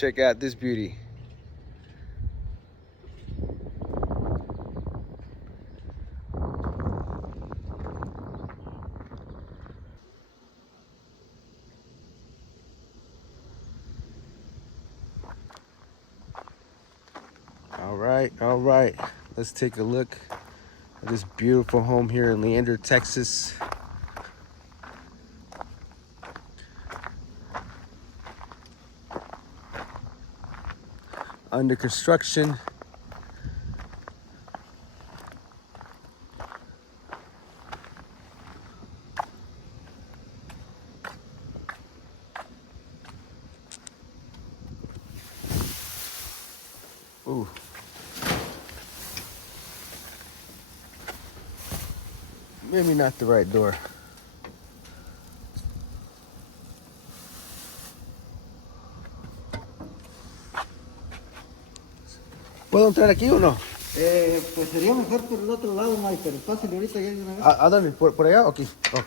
check out this beauty. All right. Let's take a look at this beautiful home here in Leander, Texas. Under construction. Ooh. Maybe not the right door. ¿Puedo entrar aquí o no? Pues sería mejor por el otro lado, Mike, pero pásale ahorita ya de una vez. ¿A dónde? ¿Por allá o aquí? Oh.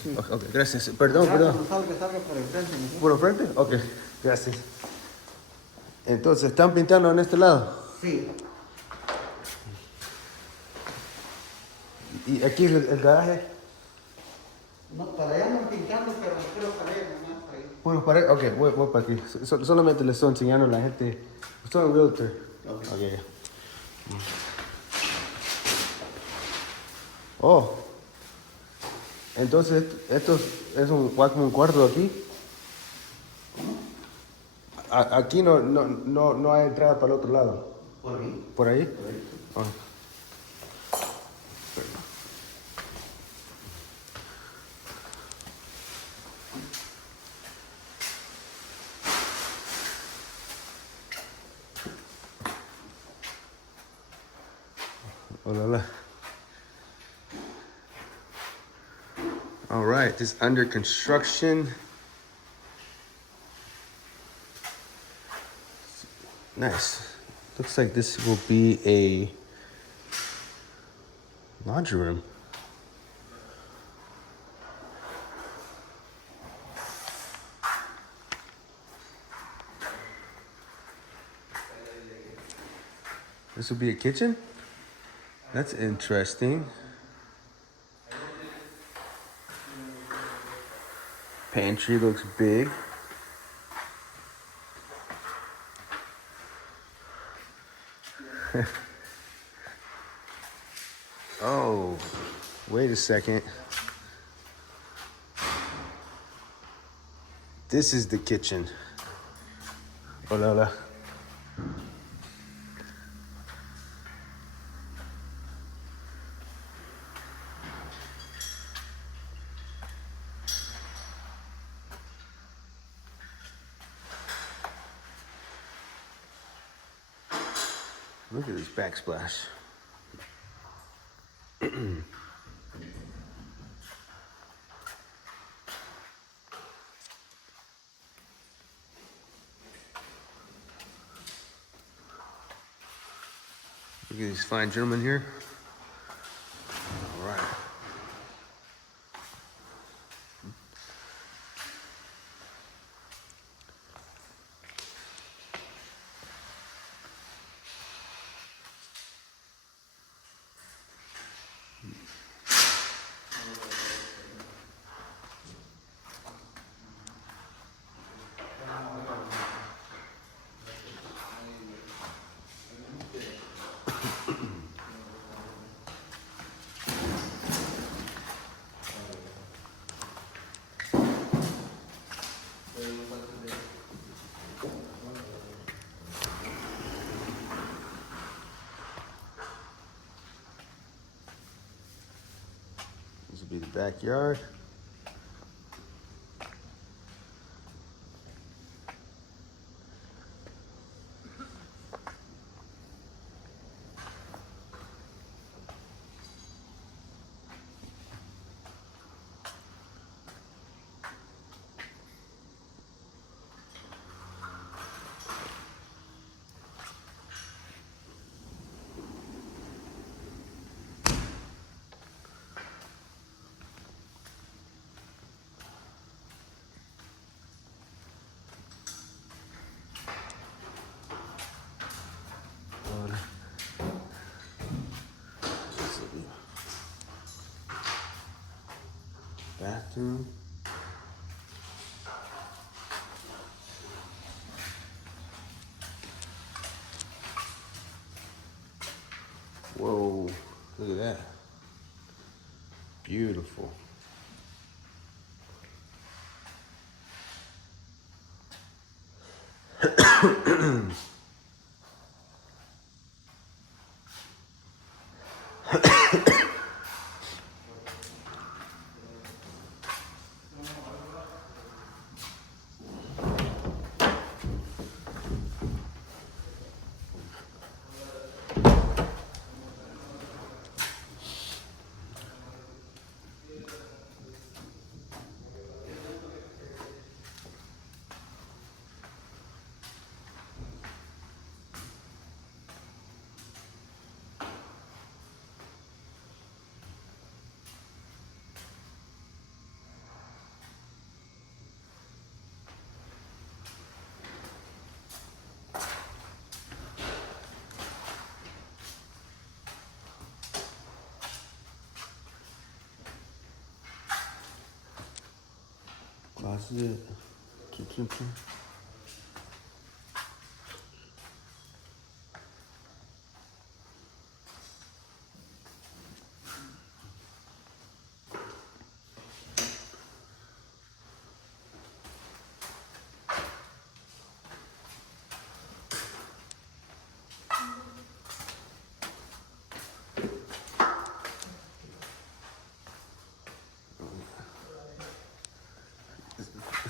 Sí. Ok, gracias. Perdón. Salga por el frente. ¿No? ¿Por el frente? Ok, gracias. Entonces, ¿están pintando en este lado? Sí. ¿Y aquí es el garaje? No, para allá no pintando, pero creo para allá nomás, para allá. Bueno, ok, voy para aquí. Solamente les estoy enseñando a la gente. Soy un Realtor. Okay. Oh, entonces esto es como un cuarto aquí. Aquí no hay entrada para el otro lado. ¿Por ahí? ¿Por ahí? Por ahí. Oh. Hola. All right, this is under construction. Nice. Looks like this will be a laundry room. This will be a kitchen? That's interesting. Pantry looks big. Oh, wait a second. This is the kitchen. Hola. Look at this backsplash. Look at these fine gentlemen here. All right. This will be the backyard. bathroom. Whoa, look at that. Beautiful. Closet, kitchen.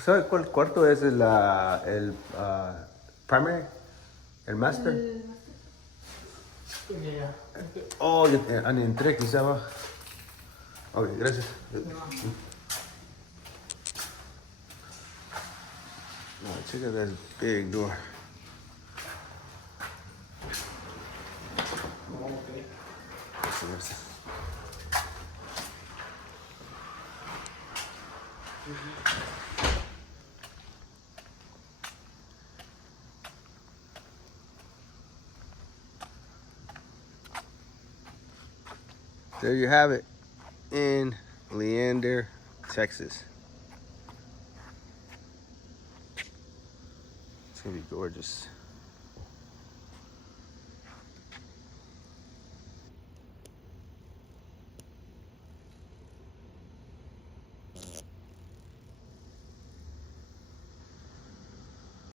¿Sabe cuál cuarto es el primary? ¿El master? Oh, entré quizá va. Ok, gracias. Oh, check out that big door. Gracias. There you have it in Leander, Texas. It's gonna be gorgeous.